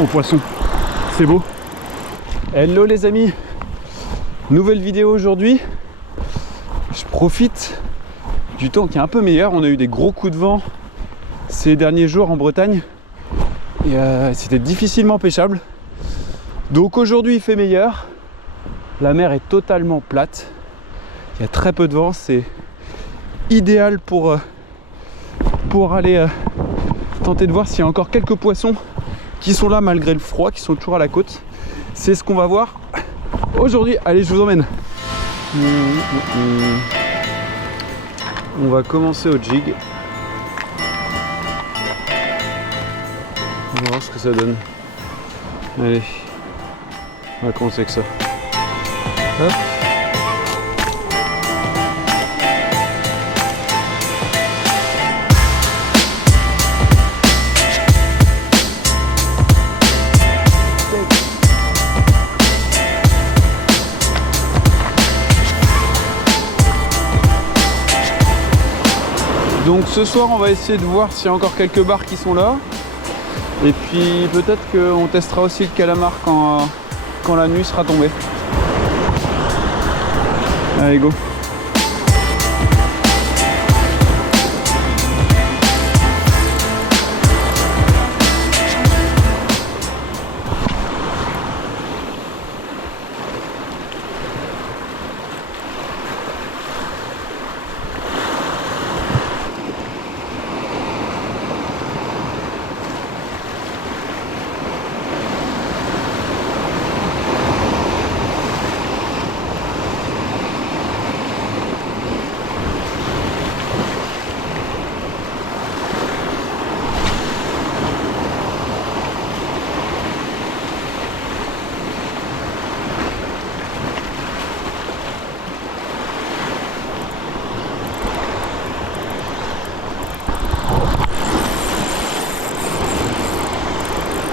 Au poisson, c'est beau. Hello les amis, nouvelle vidéo aujourd'hui. Je profite du temps qui est un peu meilleur. On a eu des gros coups de vent ces derniers jours en Bretagne et c'était difficilement pêchable. Donc aujourd'hui il fait meilleur. La mer est totalement plate. Il y a très peu de vent. C'est idéal pour aller tenter de voir s'il y a encore quelques poissons qui sont là malgré le froid, qui sont toujours à la côte. C'est ce qu'on va voir aujourd'hui. Allez, je vous emmène. On va commencer au jig. On va voir ce que ça donne. Allez, on va commencer avec ça. Hop. Donc ce soir on va essayer de voir s'il y a encore quelques bars qui sont là. Et puis peut-être qu'on testera aussi le calamar quand la nuit sera tombée. Allez go.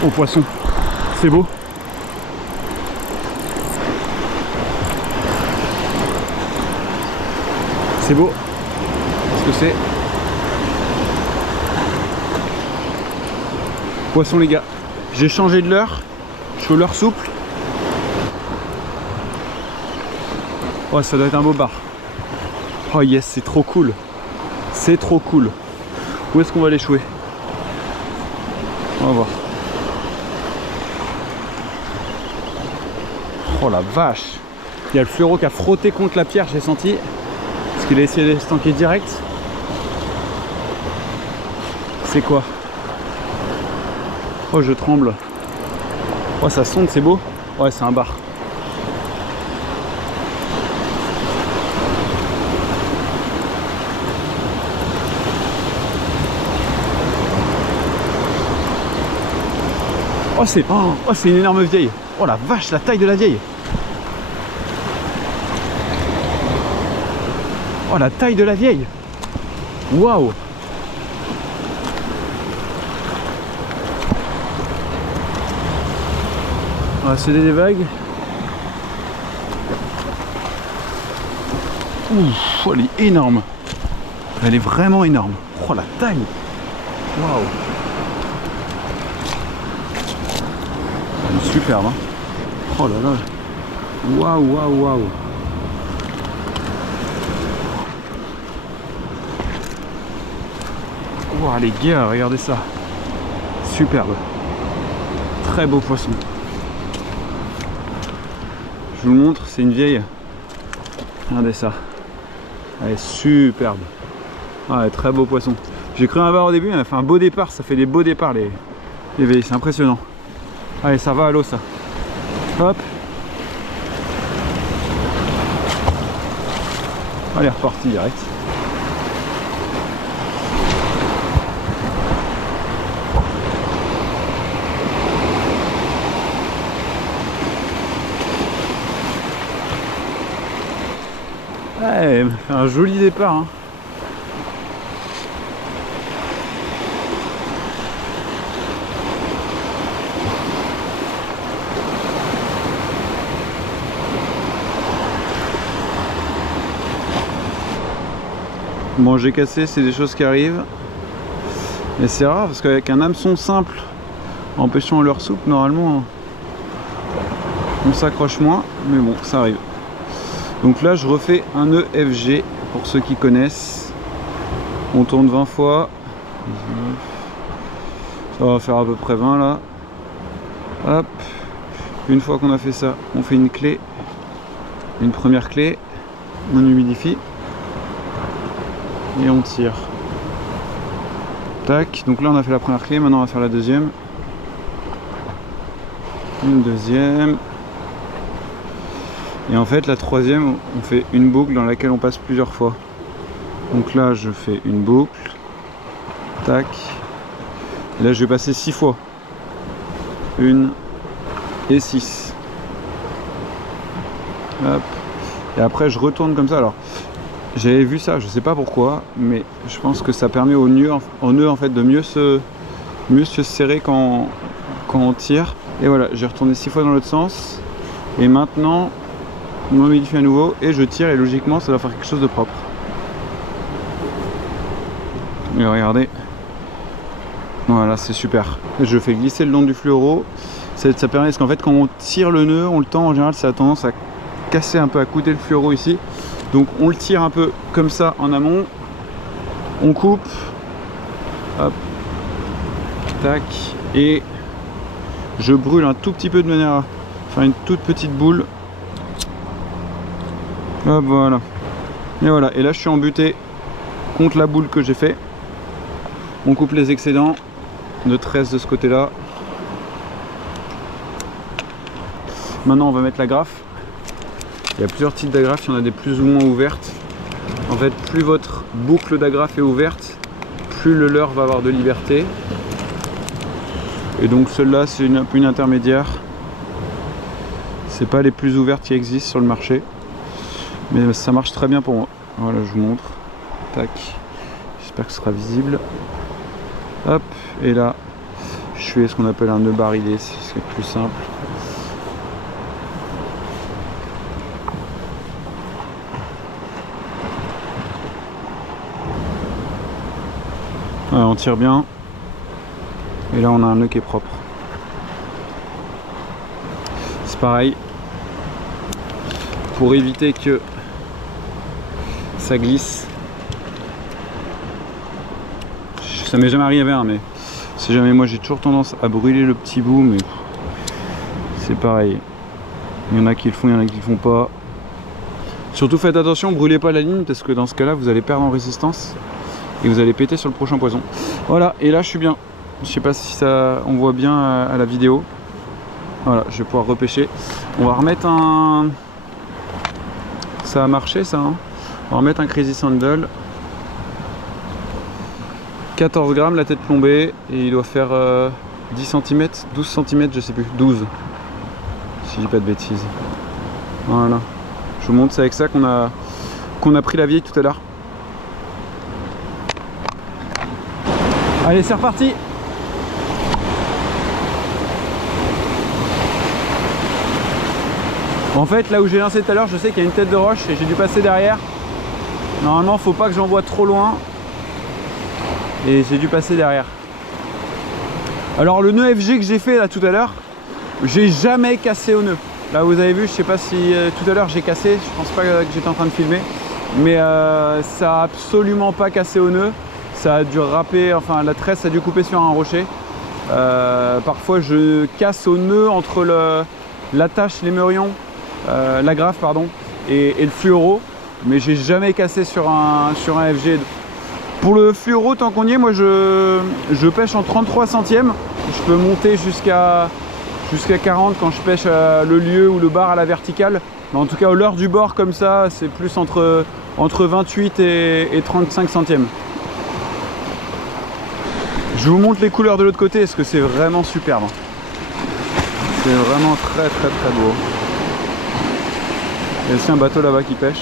Au poisson, c'est beau. C'est beau. Qu'est-ce que c'est? Poisson les gars. J'ai changé de leurre. Je suis au leurre souple. Oh, ça doit être un beau bar. Oh yes, c'est trop cool. C'est trop cool. Où est-ce qu'on va l'échouer? On va voir. Oh la vache! Il y a le fluoro qui a frotté contre la pierre, j'ai senti. Parce qu'il a essayé de s'estanquer direct. C'est quoi? Oh, je tremble. Oh, ça sonde, c'est beau. Ouais, c'est un bar. Oh, c'est une énorme vieille. Oh la vache, la taille de la vieille. Oh la taille de la vieille. Waouh. On va céder des vagues. Ouf, elle est énorme. Elle est vraiment énorme. Oh la taille. Waouh. Elle est superbe, hein. Oh là là. Waouh, waouh, waouh. Wow, les gars, regardez ça. Superbe. Très beau poisson. Je vous le montre, c'est une vieille. Regardez ça. Elle est superbe. Ah, très beau poisson. J'ai cru un bar au début, elle a fait un beau départ. Ça fait des beaux départs les vieilles, c'est impressionnant. Allez, ça va à l'eau ça. Hop. Allez, reparti direct. Ouais, elle fait un joli départ, hein. Bon, j'ai cassé, c'est des choses qui arrivent. Mais c'est rare parce qu'avec un hameçon simple, empêchant leur soupe, normalement on s'accroche moins, mais bon, ça arrive. Donc là je refais un nœud FG pour ceux qui connaissent. On tourne 20 fois, ça va faire à peu près 20 là. Hop, une fois qu'on a fait ça, on fait une clé, une première clé, on humidifie et on tire. Tac, donc là on a fait la première clé, maintenant on va faire la deuxième. Une deuxième. Et en fait la troisième, on fait une boucle dans laquelle on passe plusieurs fois. Donc là je fais une boucle. Tac. Et là je vais passer 6 fois. 1 et 6. Hop. Et après je retourne comme ça. Alors j'avais vu ça, je sais pas pourquoi, mais je pense que ça permet au nœud en fait de mieux se serrer quand on tire. Et voilà, j'ai retourné 6 fois dans l'autre sens. Et maintenant on humidifie à nouveau et je tire, et logiquement ça doit faire quelque chose de propre. Et regardez, voilà, c'est super. Je fais glisser le long du fluoro. Ça permet, parce qu'en fait quand on tire le nœud, on le tend, en général ça a tendance à casser un peu, à couder le fluoro ici. Donc on le tire un peu comme ça en amont, on coupe, hop, tac, et je brûle un tout petit peu de manière à faire une toute petite boule. Hop, voilà. Et voilà, et là je suis embuté contre la boule que j'ai fait. On coupe les excédents de 13 de ce côté là. Maintenant on va mettre l'agrafe. Il y a plusieurs types d'agrafes, il y en a des plus ou moins ouvertes. En fait, plus votre boucle d'agrafe est ouverte, plus le leurre va avoir de liberté. Et donc celle-là, c'est un peu une intermédiaire. C'est pas les plus ouvertes qui existent sur le marché, mais ça marche très bien pour moi. Voilà, je vous montre. Tac. J'espère que ce sera visible. Hop. Et là, je fais ce qu'on appelle un nœud barilé, c'est plus simple. Voilà, on tire bien. Et là, on a un nœud qui est propre. C'est pareil. Pour éviter que ça glisse. Ça m'est jamais arrivé, hein, mais si jamais, moi j'ai toujours tendance à brûler le petit bout, mais c'est pareil. Il y en a qui le font, il y en a qui le font pas. Surtout faites attention, brûlez pas la ligne, parce que dans ce cas là vous allez perdre en résistance et vous allez péter sur le prochain poison. Voilà, et là je suis bien. Je sais pas si ça on voit bien à la vidéo. Voilà, je vais pouvoir repêcher. On va remettre un... Ça a marché ça, hein. On va remettre un Crazy Sandal. 14 grammes la tête plombée, et il doit faire 10 cm, 12 cm, je sais plus, 12 si je dis pas de bêtises. Voilà, je vous montre, c'est avec ça qu'on a pris la vieille tout à l'heure. Allez, c'est reparti. En fait, là où j'ai lancé tout à l'heure, je sais qu'il y a une tête de roche et j'ai dû passer derrière. Normalement, faut pas que j'envoie trop loin. Et j'ai dû passer derrière. Alors le nœud FG que j'ai fait là tout à l'heure, j'ai jamais cassé au nœud. Là vous avez vu, je sais pas si tout à l'heure j'ai cassé, je pense pas que j'étais en train de filmer, mais ça a absolument pas cassé au nœud. Ça a dû râper, enfin la tresse a dû couper sur un rocher. Parfois je casse au nœud entre l'attache, l'émerion, l'agrafe pardon, et le fluoro, mais j'ai jamais cassé sur un FG. Pour le fluoro, tant qu'on y est, moi je pêche en 33 centièmes. Je peux monter jusqu'à 40 quand je pêche le lieu ou le bar à la verticale. Mais en tout cas, au leurre du bord comme ça, c'est plus entre 28 et 35 centièmes. Je vous montre les couleurs de l'autre côté parce que c'est vraiment superbe. C'est vraiment très beau. Il y a aussi un bateau là-bas qui pêche.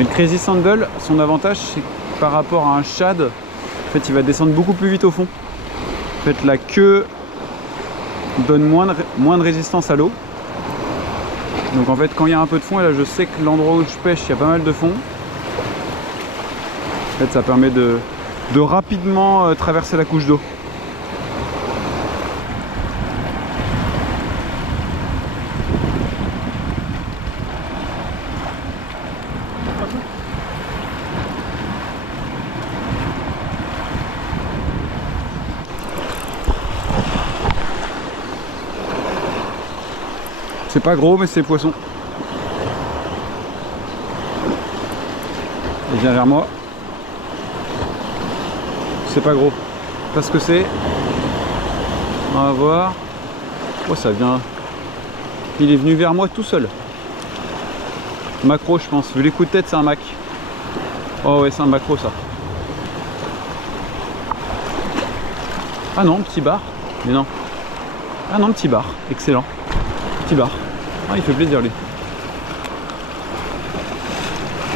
Mais le Crazy Sandal, son avantage, c'est que par rapport à un shad, en fait, il va descendre beaucoup plus vite au fond. En fait, la queue donne moins de résistance à l'eau. Donc en fait, quand il y a un peu de fond, et là je sais que l'endroit où je pêche, il y a pas mal de fond. En fait, ça permet de rapidement traverser la couche d'eau. C'est pas gros, mais c'est poisson. Il vient vers moi. C'est pas gros. Pas ce que c'est. On va voir. Oh, ça vient. Il est venu vers moi tout seul. Macro, je pense. Vu les coups de tête, c'est un mac. Oh ouais, c'est un macro ça. Ah non, petit bar. Mais non. Ah non, petit bar. Excellent. Petit bar. Ah, il fait plaisir lui.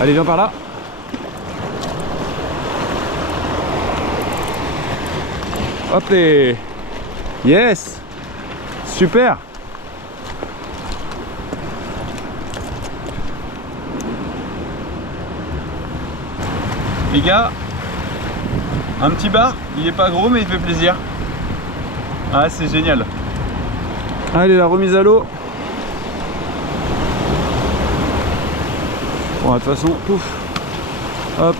Allez, viens par là. Hop les. Yes. Super. Les gars, un petit bar, il est pas gros mais il fait plaisir. Ah, c'est génial. Allez, la remise à l'eau. Bon, de toute façon, pouf. Hop.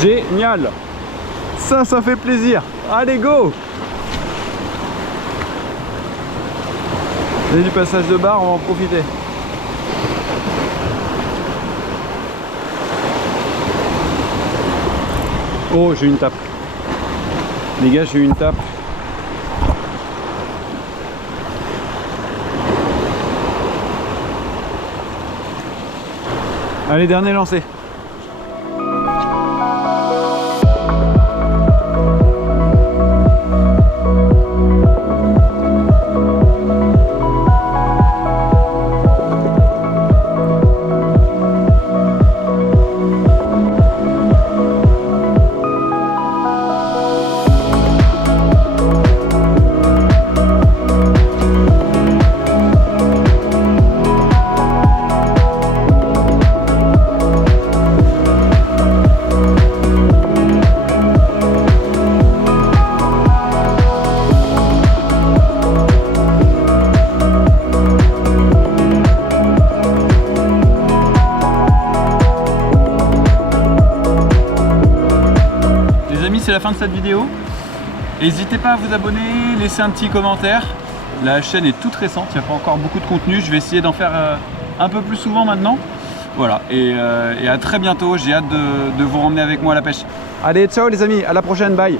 Génial. Ça fait plaisir. Allez, go. Il y a du passage de bar, on va en profiter. Oh, j'ai eu une tape. Les gars, j'ai eu une tape. Allez, dernier lancé. C'est la fin de cette vidéo. N'hésitez pas à vous abonner, laisser un petit commentaire. La chaîne est toute récente, il n'y a pas encore beaucoup de contenu. Je vais essayer d'en faire un peu plus souvent maintenant. Voilà, et à très bientôt. J'ai hâte de vous emmener avec moi à la pêche. Allez, ciao les amis, à la prochaine, bye.